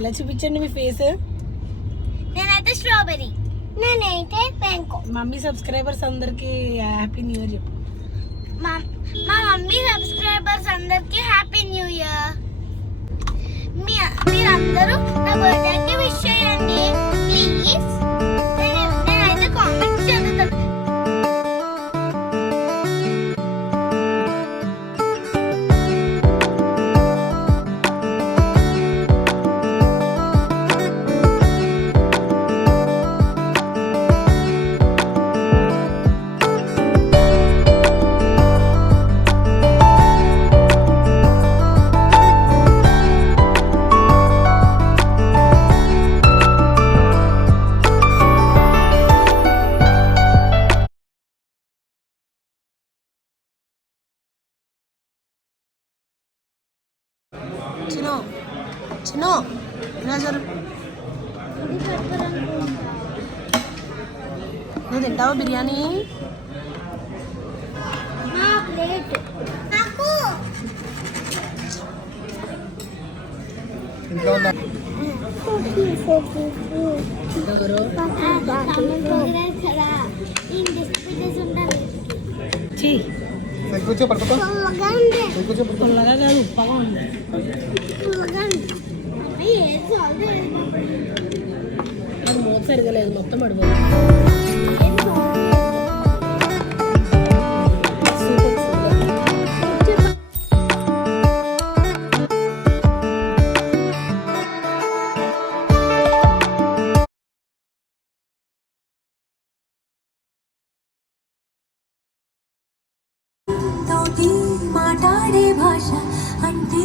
ఇలా చూపించండి మీ ఫేస్. నేనైతే స్ట్రాబెరీ, నేనైతే మ్యాంగో. మమ్మీ సబ్స్క్రైబర్స్ అందరికి హ్యాపీ న్యూ ఇయర్ చెప్పు. మా మమ్మీ సబ్స్క్రైబర్స్ అందరికి హ్యాపీ న్యూ ఇయర్. మీరందరూ నా బర్త్డేకి విష్ చేయండి ప్లీజ్. నేనైతే కామెంట్ చదువుతాను. చిన్నో చిన్నో ఇలా జరు. నువ్వు తింటావా బిర్యానీ? నా ప్లేట్ నాకు ఇంకా ఉందా? కూర్చో పడుకో. పుల్లగా కాదు ఉప్పగా ఉంది. అది మూత సరిగా లేదు, మొత్తం అడుగు. మాట్లాడే భాష అంటే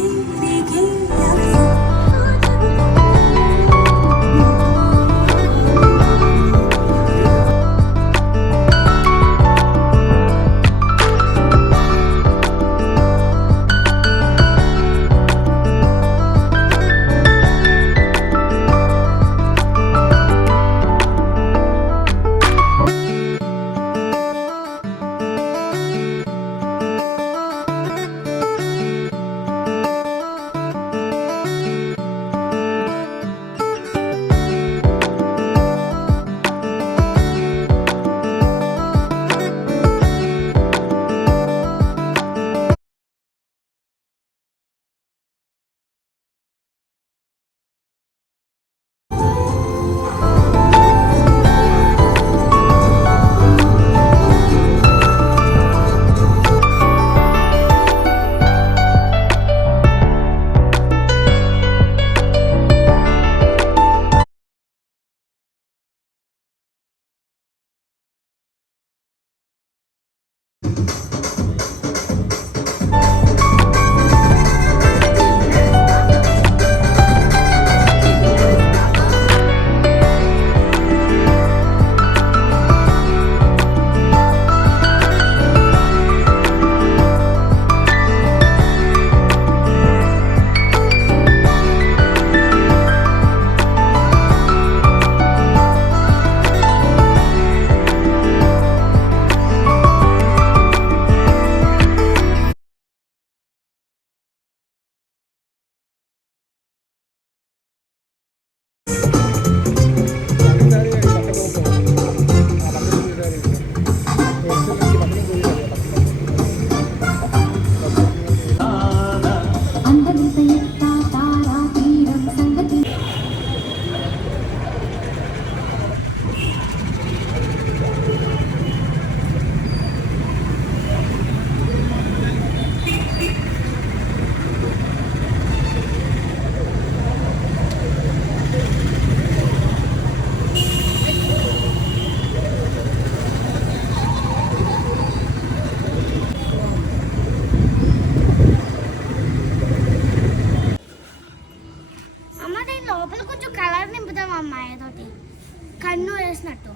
కన్ను వేసినట్టు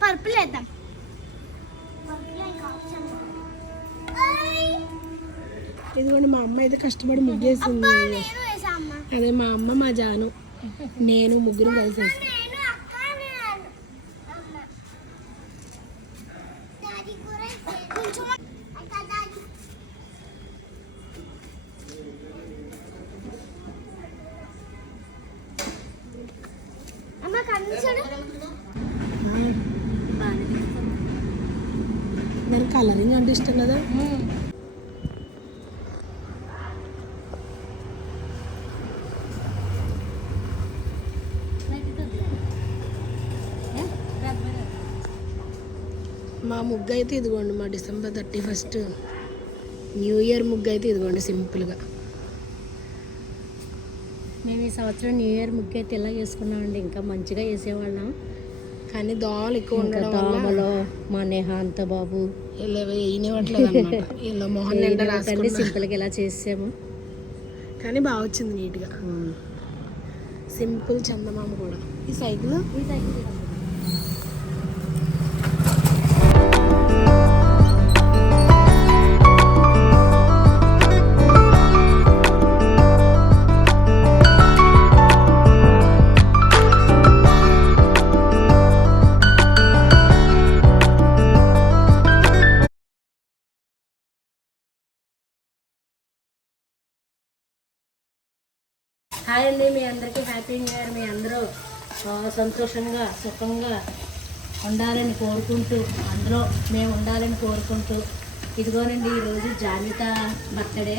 పర్పుల్ వేద్దాం. ఇదిగోండి మా అమ్మ అయితే కష్టపడి ముగ్గేసింది. అదే మా అమ్మ మా జాను నేను ముగ్గురు కలిసి వేసాం. కలరింగ్ అంటే ఇష్టం కదా. మా ముగ్గు అయితే ఇదిగోండి, మా డిసెంబర్ 31 న్యూ ఇయర్ ముగ్గు అయితే ఇదిగోండి సింపుల్గా. మేము ఈ సంవత్సరం న్యూ ఇయర్ ముగ్గు అయితే ఇలా వేసుకున్నామండి. ఇంకా మంచిగా వేసేవాళ్ళం, కానీ దోమలు ఎక్కువ ఇంకా ఉండడం వల్ల దోమలో మా నేహాంత బాబు ఇలా వేయనివ్వట్లేదు అన్నమాట. ఇలా మొహం నిండా రాసుకుంటే సింపుల్గా ఇలా చేసాము, కానీ బాగా వచ్చింది నీట్గా. సింపుల్ చందమామ కూడా. ఈ సైకిల్ హాయ్ అండి, మీ అందరికీ హ్యాపీ న్యూ ఇయర్. మీ అందరూ సంతోషంగా సుఖంగా ఉండాలని కోరుకుంటూ, అందులో మేము ఉండాలని కోరుకుంటూ, ఇదిగోనండి ఈరోజు జాన్విత బర్త్డే.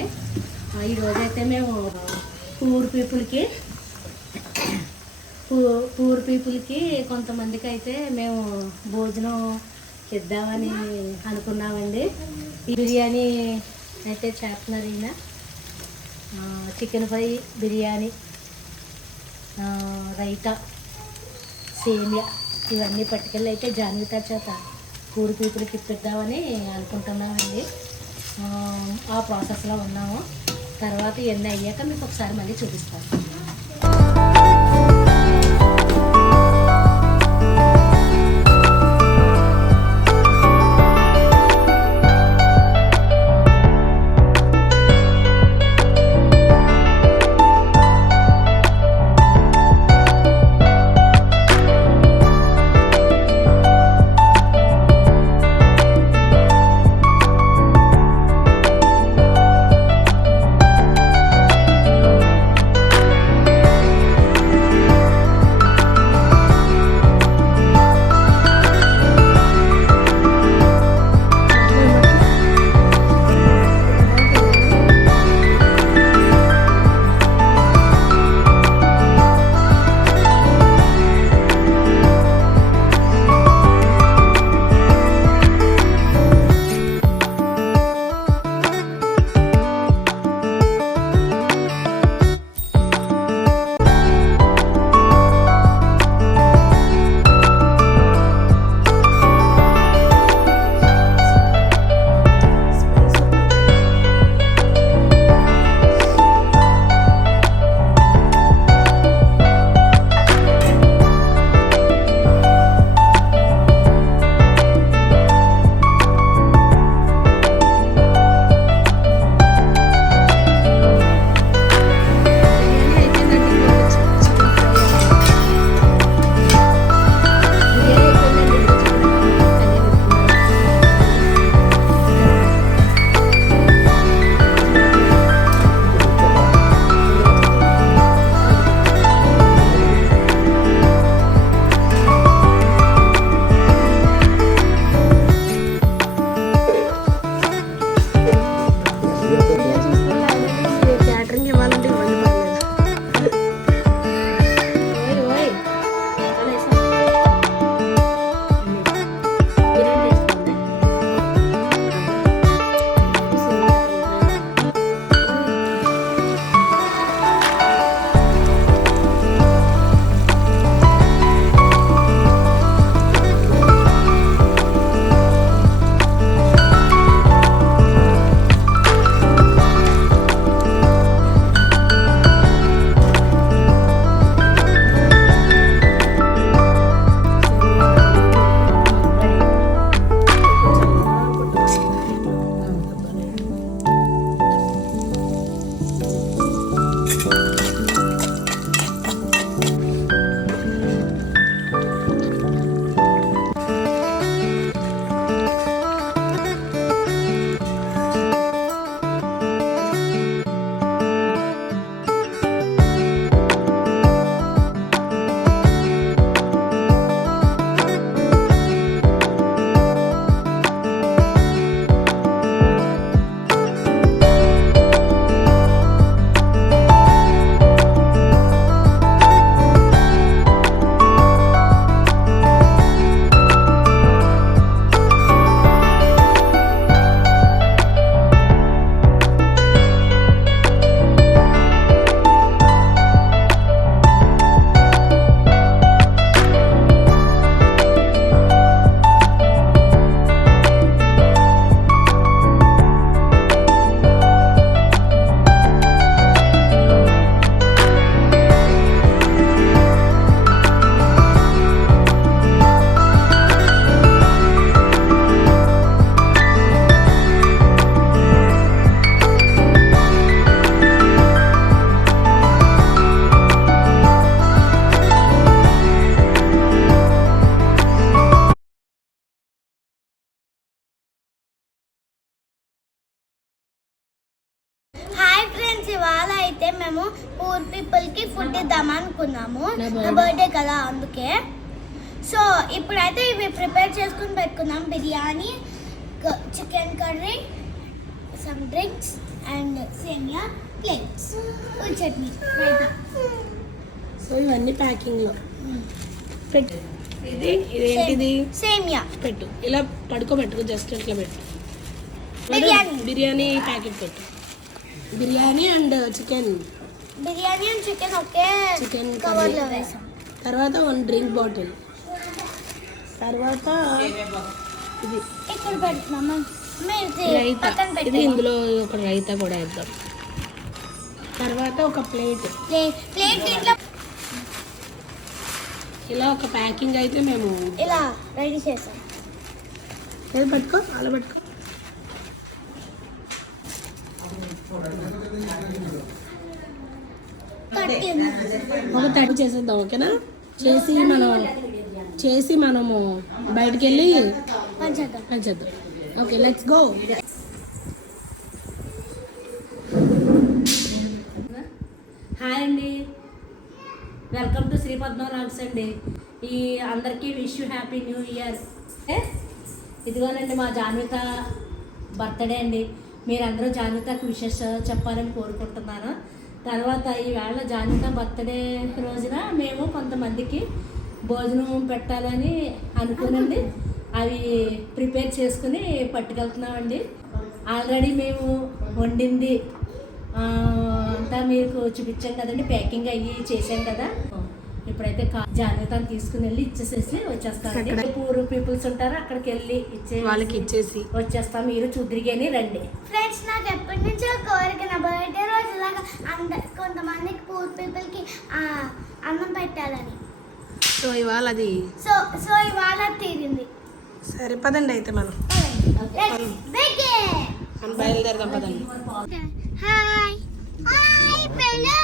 ఈరోజైతే మేము పూర్ పీపుల్కి కొంతమందికి అయితే మేము భోజనం ఇద్దామని అనుకున్నామండి. ఈ బిర్యానీ అయితే చేస్తున్నారు ఈయన. చికెన్ ఫ్రై, బిర్యానీ, రైతా, సేమియా ఇవన్నీ పట్టుకెళ్ళి అయితే జాన్విత చేత పూర్ పీపుల్కి ఇప్పిద్దామని అనుకుంటున్నామండి. ఆ ప్రాసెస్లో ఉన్నాము. తర్వాత ఇవన్నీ అయ్యాక మీకు ఒకసారి మళ్ళీ చూపిస్తాను. పూర్ పీపుల్కి ఫుడ్ ఇద్దాం అనుకున్నాము. నా నా బర్త్డే కదా అందుకే. సో ఇప్పుడైతే ఇవి ప్రిపేర్ చేసుకుని పెట్టుకున్నాం. Biryani, chicken curry, some drinks and సేమియా, ప్లేట్స్, ఉల్ చట్నీ, రైతా. సో ఇవన్నీ ప్యాకింగ్లో పెట్టు. ఇదేంటిది? సేమియా. పెట్టు, ఇలా పడుకోబెట్టుకో, జస్ట్ ఇట్లా పెట్టు. బిర్యానీ. బిర్యానీ ప్యాకెట్ పెట్టు. Biryani and chicken. Biryani and chicken okay chicken కవర్లో వేసాం. తర్వాత 1 డ్రింక్ బాటిల్. తర్వాత ఇది ఇక్కడ పెడుతున్నాం. రైతా. పక్కన ఇది పెట్టి ఇందులో ఒక రైతా కూడా వేద్దాం. తర్వాత ఒక ప్లేట్. ప్లేట్ ఇట్లా ఇలా ఒక ప్యాకింగ్ అయితే మేము ఇలా రెడీ చేసాం. ఏది పట్టుకో, అలా పట్టుకో. ఒక తడి చేసేద్దాం, ఓకేనా? చేసి మనము బయటికి వెళ్ళి పంచేద్దాం. Okay, let's go. హాయ్ అండి, welcome to Sri Padma vlogs అండి. ఈ అందరికీ wish you happy new year. ఇదిగోనండి మా జాన్విత బర్త్డే అండి. మీరందరూ జాన్వితకు విషెస్ చెప్పాలని కోరుకుంటున్నాను. తర్వాత ఈవేళ జాన్విత బర్త్డే రోజున మేము కొంతమందికి భోజనం పెట్టాలని అనుకునండి. అవి ప్రిపేర్ చేసుకుని పట్టుకెళ్తున్నామండి. ఆల్రెడీ మేము వండింది అంతా మీకు చూపించాం కదండి, ప్యాకింగ్ అయ్యి చేసాం కదా. ఇప్పుడైతే జాగ్రత్తలు తీసుకుని వెళ్ళి ఇచ్చేసేసి వచ్చేస్తామండి. పూర్ పీపుల్స్ ఉంటారు, అక్కడికి వెళ్ళి వాళ్ళకి ఇచ్చేసి వచ్చేస్తాం. మీరు చూద్దరిగాని రండి. ఫ్రెండ్స్, నాకు ఎప్పటి నుంచో కోరిక, నా బర్త్డే రోజు ఇలాగా కొంతమందికి పూర్ పీపుల్కి అన్నం పెట్టాలని. సో ఇవాళ అది సో ఇవాళ తీరింది. సరే పదండి అయితే మనం బయలుదేరదాం. పదండి. Hi hi balloon.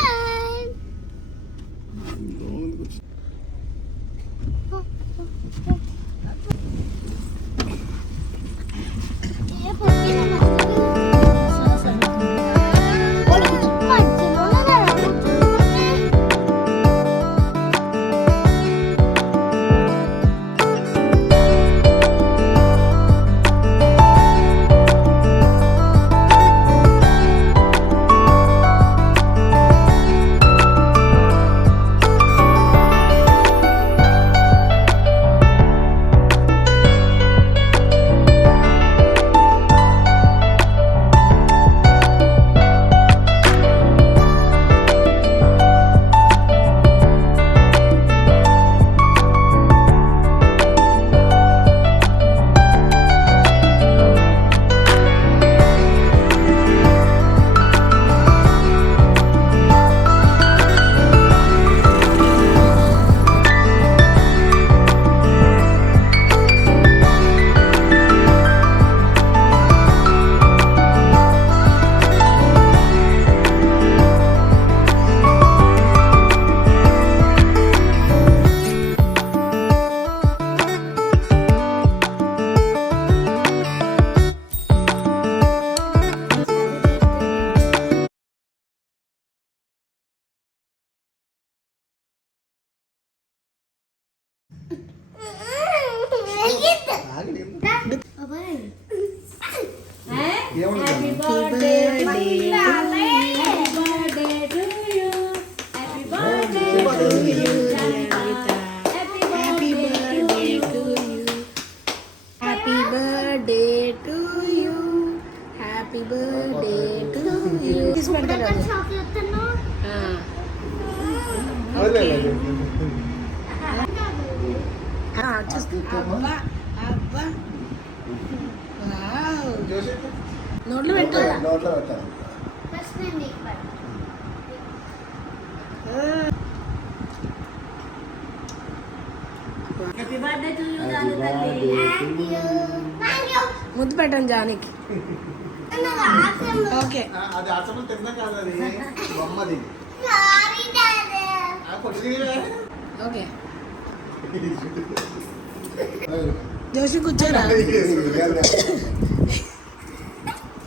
Happy birthday to you. Happy birthday to you. Happy birthday to you. Happy birthday to you. Happy birthday to you. తీసుకుంటారు. నోట్లో పెట్టు. ఫస్ట్ నేను నీకు పెడతాను. హ్యాపీ బర్త్డే టు యూ తల్లి. Thank you. ముద్దు పెట్టండి జానికి. ఓకే, అది అసలు తిన్నా కాదు, అది బొమ్మది. Sorry daddy. ఓకే. జోషి కూర్చోరా.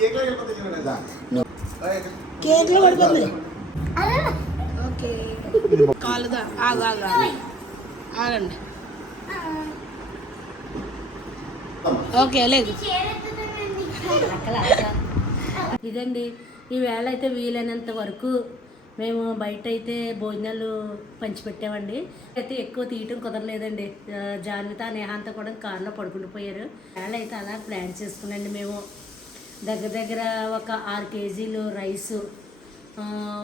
కేక్ లో పడిపోతుంది. ఓకే కాలుదా ఆగండి ఓకే లేదు ఇదండి ఈవేళ అయితే వీలైనంత వరకు మేము బయట అయితే భోజనాలు పంచిపెట్టామండి అయితే ఎక్కువ తీయటం కుదరలేదండి. జాన్విత నేహాంత కూడా కారులో పడుకుండిపోయారు. వేళ అయితే అలా ప్లాన్ చేసుకున్నాండి. మేము దగ్గర ఒక 6 కేజీలు రైసు,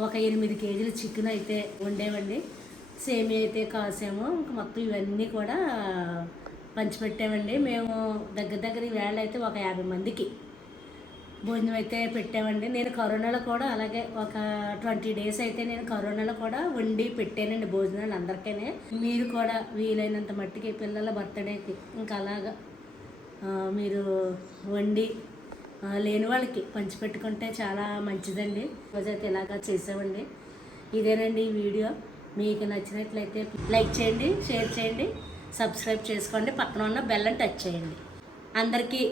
ఒక 8 కేజీలు చికెన్ అయితే వండేవండి. సేమియా అయితే కాసాము. ఇంక మొత్తం ఇవన్నీ కూడా పంచిపెట్టామండి. మేము దగ్గర ఈ వేళ అయితే ఒక 50 మందికి భోజనం అయితే పెట్టామండి. నేను కరోనాలో కూడా అలాగే ఒక 20 డేస్ అయితే నేను కరోనాలో కూడా వండి పెట్టానండి భోజనాలు అందరికీ. మీరు కూడా వీలైనంత మట్టికి పిల్లల బర్త్డేకి ఇంకా అలాగా మీరు వండి లేని వాళ్ళకి పంచిపెట్టుకుంటే చాలా మంచిదండి. రోజైతే ఇలాగా చేసామండి. ఇదేనండి ఈ వీడియో. మీకు నచ్చినట్లయితే లైక్ చేయండి, షేర్ చేయండి, సబ్స్క్రైబ్ చేసుకోండి, పక్కన ఉన్న బెల్ అని టచ్ చేయండి. అందరికీ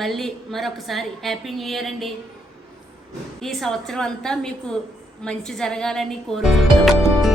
మళ్ళీ మరొకసారి హ్యాపీ న్యూ ఇయర్ అండి. ఈ సంవత్సరం అంతా మీకు మంచి జరగాలని కోరుకుంటూ